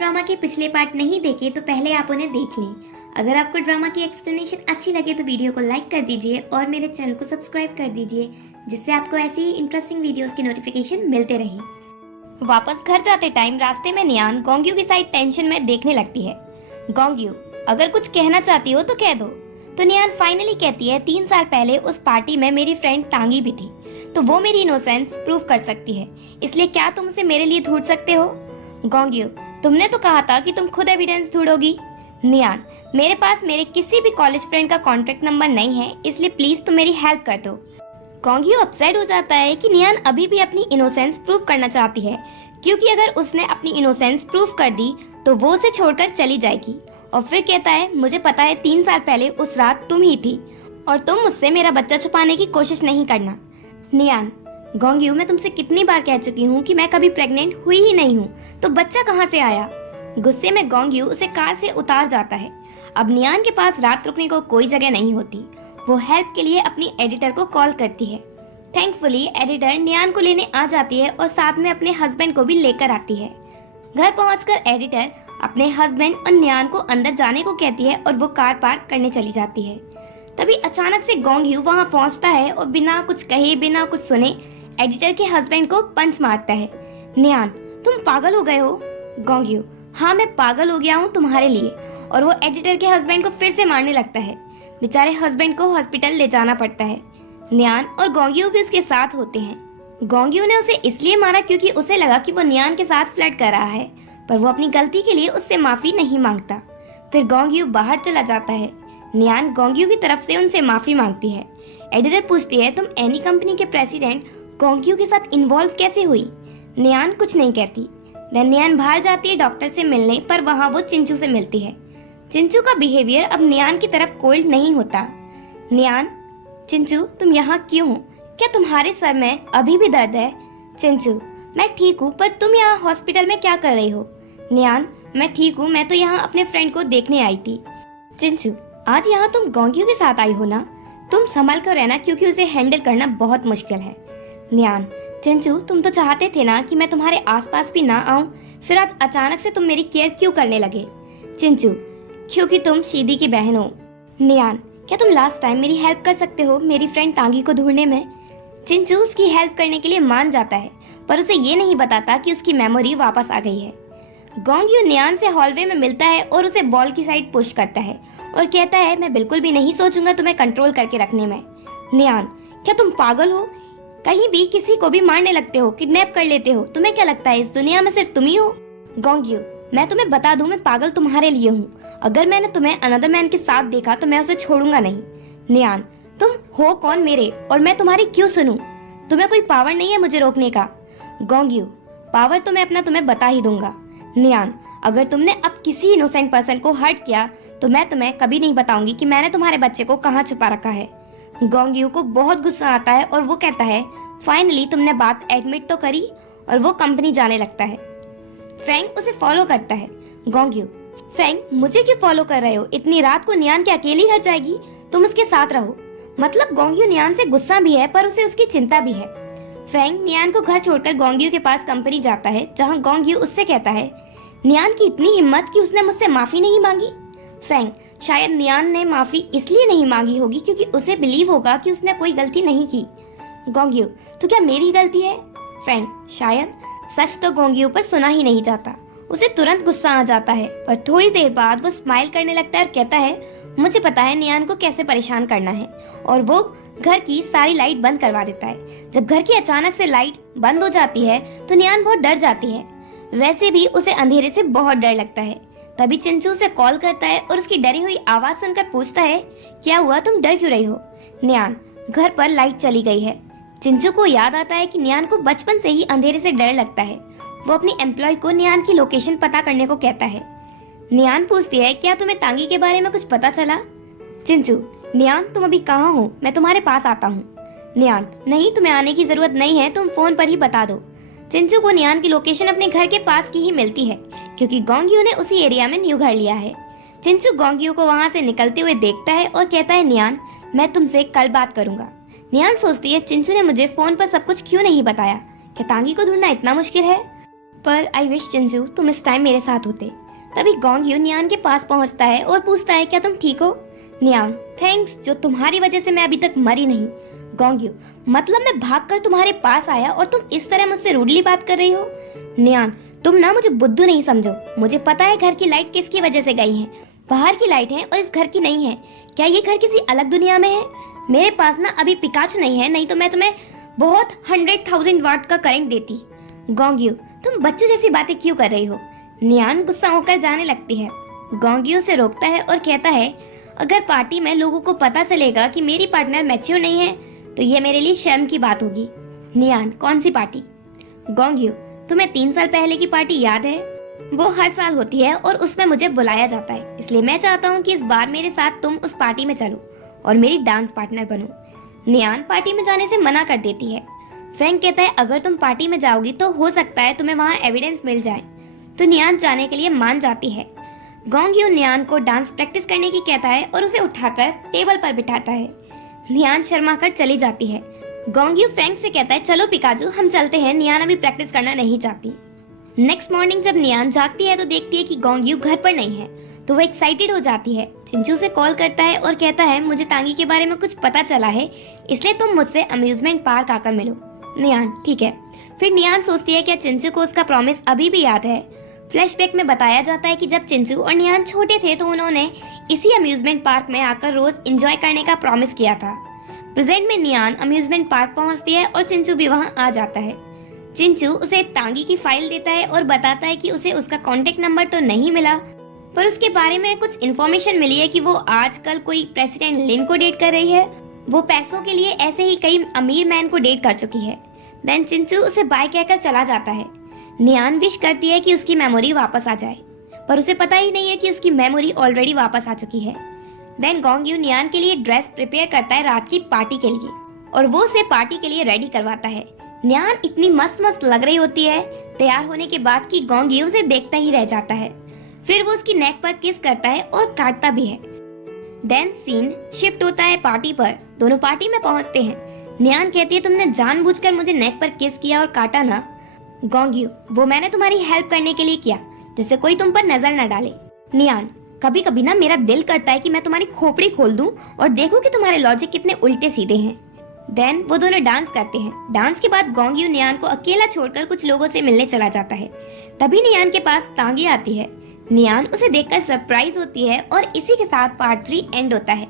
Drama के पिछले part नहीं देखे तो पहले आप उन्हें देख लें। अगर आपको ड्रामा की एक्सप्लेनेशन अच्छी लगे तो वीडियो को लाइक कर दीजिए और मेरे चैनल को सब्सक्राइब कर दीजिए, जिससे आपको ऐसी ही इंटरेस्टिंग वीडियोस की नोटिफिकेशन मिलते रहें। वापस घर जाते टाइम रास्ते में नियान गोंग्यू की साइड टेंशन में देखने लगती है। गोंग्यू, अगर कुछ कहना चाहती हो तो कह दो। तो नियान फाइनली कहती है, 3 साल पहले उस पार्टी में मेरी फ्रेंड तांगी भी थी, तो वो मेरी इनोसेंस प्रूव कर सकती है, इसलिए क्या तुम उसे मेरे लिए ढूंढ सकते हो? गोंग्यू, तुमने तो कहा था कि तुम खुद एविडेंस ढूंढोगी। नियान, मेरे पास मेरे किसी भी कॉलेज फ्रेंड का कॉन्टेक्ट नंबर नहीं है, इसलिए प्लीज तुम मेरी हेल्प कर दो। गोंग्यू अपसेट हो जाता है कि नियान अभी भी अपनी इनोसेंस प्रूव करना चाहती है, क्योंकि अगर उसने अपनी इनोसेंस प्रूव कर दी तो वो उसे छोड़कर चली जाएगी। और फिर कहता है, मुझे पता है 3 साल पहले उस रात तुम ही थी और तुम मुझसे मेरा बच्चा छुपाने की कोशिश नहीं करना। नियान, गोंग्यू, मैं तुमसे कितनी बार कह चुकी हूँ कि मैं कभी प्रेग्नेंट हुई ही नहीं हूँ, तो बच्चा कहाँ से आया? गुस्से में गोंग्यू उसे कार से उतार जाता है। अब नियान के पास रात रुकने को कोई जगह नहीं होती। वो हेल्प के लिए अपनी एडिटर को कॉल करती है। थैंकफुली एडिटर नियान को लेने आ जाती है और साथ में अपने हस्बैंड को भी लेकर आती है। घर पहुंचकर एडिटर अपने हस्बैंड और नियान को अंदर जाने को कहती है और वो कार पार्क करने चली जाती है। तभी अचानक से गोंग्यू वहां पहुंचता है और बिना कुछ कहे बिना कुछ सुने एडिटर के हस्बैंड को पंच मारता है। नियान, तुम पागल हो गए हो? गोंग्यू, हाँ मैं पागल हो गया हूँ तुम्हारे लिए। और वो एडिटर के हस्बैंड को फिर से मारने लगता है। बेचारे हस्बैंड को हॉस्पिटल ले जाना पड़ता है। नियान और गोंग्यू भी उसके साथ होते हैं। गोंग्यू ने उसे इसलिए मारा क्योंकि उसे लगा कि वो नियान के साथ फ्लर्ट कर रहा है, पर वो अपनी गलती के लिए उससे माफी नहीं मांगता। फिर गोंग्यू बाहर चला जाता है। नियान गोंग्यू की तरफ से उनसे माफी मांगती है। एडिटर पूछती है, तुम एनी कंपनी के प्रेसिडेंट गोंग्यू के साथ इन्वॉल्व कैसे हुई? नियान कुछ नहीं कहती। देन नियान बाहर जाती है डॉक्टर से मिलने, पर वहाँ वो चिंचू से मिलती है। चिंचू का बिहेवियर अब नियान की तरफ कोल्ड नहीं होता। नियान, चिंचू तुम यहाँ क्यों हो? क्या तुम्हारे सर में अभी भी दर्द है? चिंचू, मैं ठीक हूँ, पर तुम यहाँ हॉस्पिटल में क्या कर रही हो? नियान, मैं ठीक हूँ, मैं तो यहाँ अपने फ्रेंड को देखने आई थी। चिंचू, आज यहाँ तुम गोंग्यू के साथ आई हो ना? तुम संभल कर रहना, क्योंकि उसे हैंडल करना बहुत मुश्किल है। नियान, चिंचू तुम तो चाहते थे ना कि मैं तुम्हारे आसपास भी ना आऊं, फिर आज अचानक से तुम मेरी केयर क्यों करने लगे? चिंचू, क्योंकि तुम शीदी की बहन हो। नियान, क्या तुम लास्ट टाइम मेरी हेल्प कर सकते हो मेरी फ्रेंड तांगी को ढूंढने में? चिंचू उसकी हेल्प करने के लिए मान जाता है, पर उसे ये नहीं बताता कि उसकी मेमोरी वापस आ गई है। गोंग्यू नियान से हॉलवे में मिलता है और उसे बॉल की साइड पुश करता है और कहता है, मैं बिल्कुल भी नहीं सोचूंगा तुम्हें कंट्रोल करके रखने में। नियान, क्या तुम पागल हो? कहीं भी किसी को भी मारने लगते हो, किडनैप कर लेते हो। तुम्हें क्या लगता है इस दुनिया में सिर्फ तुम ही हो? गोंग्यू, मैं तुम्हें बता दूं, मैं पागल तुम्हारे लिए हूँ। अगर मैंने तुम्हें अनदर मैन के साथ देखा तो मैं उसे छोड़ूंगा नहीं। नियान, तुम हो कौन मेरे और मैं तुम्हारी क्यों सुनूं? तुम्हें कोई पावर नहीं है मुझे रोकने का। गोंग्यू, पावर तो मैं अपना तुम्हें बता ही दूंगा। नियान, अगर तुमने अब किसी इनोसेंट पर्सन को हर्ट किया तो मैं तुम्हें कभी नहीं बताऊंगी कि मैंने तुम्हारे बच्चे को कहाँ छुपा रखा है। गोंग्यू को बहुत गुस्सा आता है और वो कहता है, फाइनली तुमने बात एडमिट तो करी। और वो कंपनी जाने लगता है। फैंग उसे फॉलो करता है। गोंग्यू, फैंग मुझे क्यों फॉलो कर रहे हो? इतनी रात को नियान के अकेली घर जाएगी, तुम उसके साथ रहो। मतलब गोंग्यू नियान से गुस्सा भी है, पर उसे उसकी चिंता भी है। फैंग नियान को घर छोड़कर गोंग्यू के पास कंपनी जाता है, जहाँ गोंग्यू उससे कहता है, नियान की इतनी हिम्मत कि उसने मुझसे माफी नहीं मांगी। फैंग, शायद नियान ने माफी इसलिए नहीं मांगी होगी क्योंकि उसे बिलीव होगा कि उसने कोई गलती नहीं की। गोंग्यू, तो क्या मेरी गलती है? फैंग, शायद। सच तो गोंग्यू पर सुना ही नहीं जाता। उसे तुरंत गुस्सा आ जाता है, पर थोड़ी देर बाद वो स्माइल करने लगता है और कहता है, मुझे पता है नियान को कैसे परेशान करना है। और वो घर की सारी लाइट बंद करवा देता है। जब घर की अचानक से लाइट बंद हो जाती है तो नियान बहुत डर जाती है। वैसे भी उसे अंधेरे से बहुत डर लगता है। तभी चिंचू उसे कॉल करता है और उसकी डरी हुई आवाज सुनकर पूछता है, क्या हुआ, तुम डर क्यों रही हो? नियान, घर पर लाइट चली गई है। चिंचू को याद आता है कि नियान को बचपन से ही अंधेरे से डर लगता है। वो अपनी एम्प्लॉय को नियान की लोकेशन पता करने को कहता है। नियान पूछती है, क्या तुम्हें तांगी के बारे में कुछ पता चला? चिंचू, नियान तुम अभी कहाँ हो? मैं तुम्हारे पास आता हूँ। नियान, नहीं तुम्हें आने की जरूरत नहीं है, तुम फोन पर ही बता दो। चिंचू को नियान की लोकेशन अपने घर के पास की ही मिलती है, क्योंकि गोंग्यू ने उसी एरिया में न्यू घर लिया है। चिंचू गोंग्यू को वहाँ से निकलते हुए देखता है और कहता है, नियान मैं तुमसे कल बात करूंगा। नियान सोचती है, चिंचू ने मुझे फोन पर सब कुछ क्यों नहीं बताया? क्या तांगी को ढूंढना इतना मुश्किल है? पर आई विश चिंजू तुम इस टाइम मेरे साथ होते। तभी गोंगयू नियान के पास पहुंचता है और पूछता है क्या तुम ठीक हो? नियान, थैंक्स, जो तुम्हारी वजह से मैं अभी तक मरी नहीं। गोंगयू, मतलब मैं भागकर तुम्हारे पास आया और तुम इस तरह मुझसे रूडली बात कर रही हो? नियान, तुम ना मुझे बुद्धू नहीं समझो, मुझे पता है घर की लाइट किसकी वजह से गई है। बाहर की लाइट है और इस घर की नहीं है। क्या ये घर किसी अलग दुनिया में है? मेरे पास ना अभी पिकाचू नहीं है, नहीं तो मैं तुम्हें बहुत 100,000 वाट का करंट देती। गोंगयू, तुम बच्चों जैसी बातें क्यों कर रही हो? नियान गुस्सा होकर जाने लगती है। गोंगयू उसे रोकता है और कहता है अगर पार्टी में लोगों को पता चलेगा कि मेरी पार्टनर मैच्योर नहीं है तो ये मेरे लिए शर्म की बात होगी। नियान, कौन सी पार्टी? गोंगयू, तुम्हें 3 साल पहले की पार्टी याद है? वो हर साल होती है और उसमें मुझे बुलाया जाता है, इसलिए मैं चाहता हूँ कि इस बार मेरे साथ तुम उस पार्टी में चलो और मेरी डांस पार्टनर बनो। नियान पार्टी में जाने से मना कर देती है। फ्रैंक कहता है अगर तुम पार्टी में जाओगी तो हो सकता है तुम्हें वहाँ एविडेंस मिल जाए, तो नियान जाने के लिए मान जाती है। गोंगयू नियान को डांस प्रैक्टिस करने की कहता है और उसे उठाकर टेबल पर बिठाता है। नियान शर्मा कर चली जाती है। गोंगयू फ्रैंक से कहता है चलो पिकाचू हम चलते हैं, नियान अभी प्रैक्टिस करना नहीं चाहती। नेक्स्ट मॉर्निंग जब नियान जागती है तो देखती है कि गोंगयू घर पर नहीं है, तो वो एक्साइटेड हो जाती है। चिंचू से कॉल करता है और कहता है मुझे तांगी के बारे में कुछ पता चला है, इसलिए तुम मुझसे अम्यूजमेंट पार्क आकर मिलो। नियान, ठीक है। फिर नियान सोचती है क्या चिंचू को उसका प्रॉमिस अभी भी याद है। फ्लैशबैक में बताया जाता है कि जब चिंचू और नियान छोटे थे तो उन्होंने इसी अम्यूजमेंट पार्क में आकर रोज एंजॉय करने का प्रॉमिस किया था। प्रेजेंट में नियान अम्यूजमेंट पार्क पहुंचती है और चिंचू भी वहां आ जाता है। चिंचू उसे तांगी की फाइल देता है और बताता है कि उसे उसका कॉन्टेक्ट नंबर तो नहीं मिला, पर उसके बारे में कुछ इन्फॉर्मेशन मिली है कि वो आजकल कोई प्रेसिडेंट लिन को डेट कर रही है। वो पैसों के लिए ऐसे ही कई अमीर मैन को डेट कर चुकी है। देन चिंचू उसे बाय कहकर चला जाता है। नियान विश करती है कि उसकी मेमोरी वापस आ जाए, पर उसे पता ही नहीं है कि उसकी मेमोरी ऑलरेडी वापस आ चुकी है। देन गोंगयू नियान के लिए ड्रेस प्रिपेयर करता है रात की पार्टी के लिए और वो उसे पार्टी के लिए रेडी करवाता है। नियान इतनी मस्त मस्त लग रही होती है तैयार होने के बाद कि गोंगयू उसे देखता ही रह जाता है। फिर वो उसकी नेक पर किस करता है और काटता भी है। देन सीन शिफ्ट होता है पार्टी पर। दोनों पार्टी में पहुंचते हैं। नियान कहती है तुमने जानबूझकर मुझे नेक पर किस किया और काटा ना। गोंगयू, वो मैंने तुम्हारी हेल्प करने के लिए किया, जिससे कोई तुम पर नजर न डाले। नियान, कभी कभी ना मेरा दिल करता है कि मैं तुम्हारी खोपड़ी खोल दूं और देखूं कि तुम्हारे लॉजिक कितने उल्टे सीधे हैं। देन वो दोनों डांस करते हैं। डांस के बाद गोंगयू नियान को अकेला छोड़कर कुछ लोगों से मिलने चला जाता है। तभी नियान के पास तांगी आती है। नियान उसे देखकर सरप्राइज होती है और इसी के साथ पार्ट 3 एंड होता है।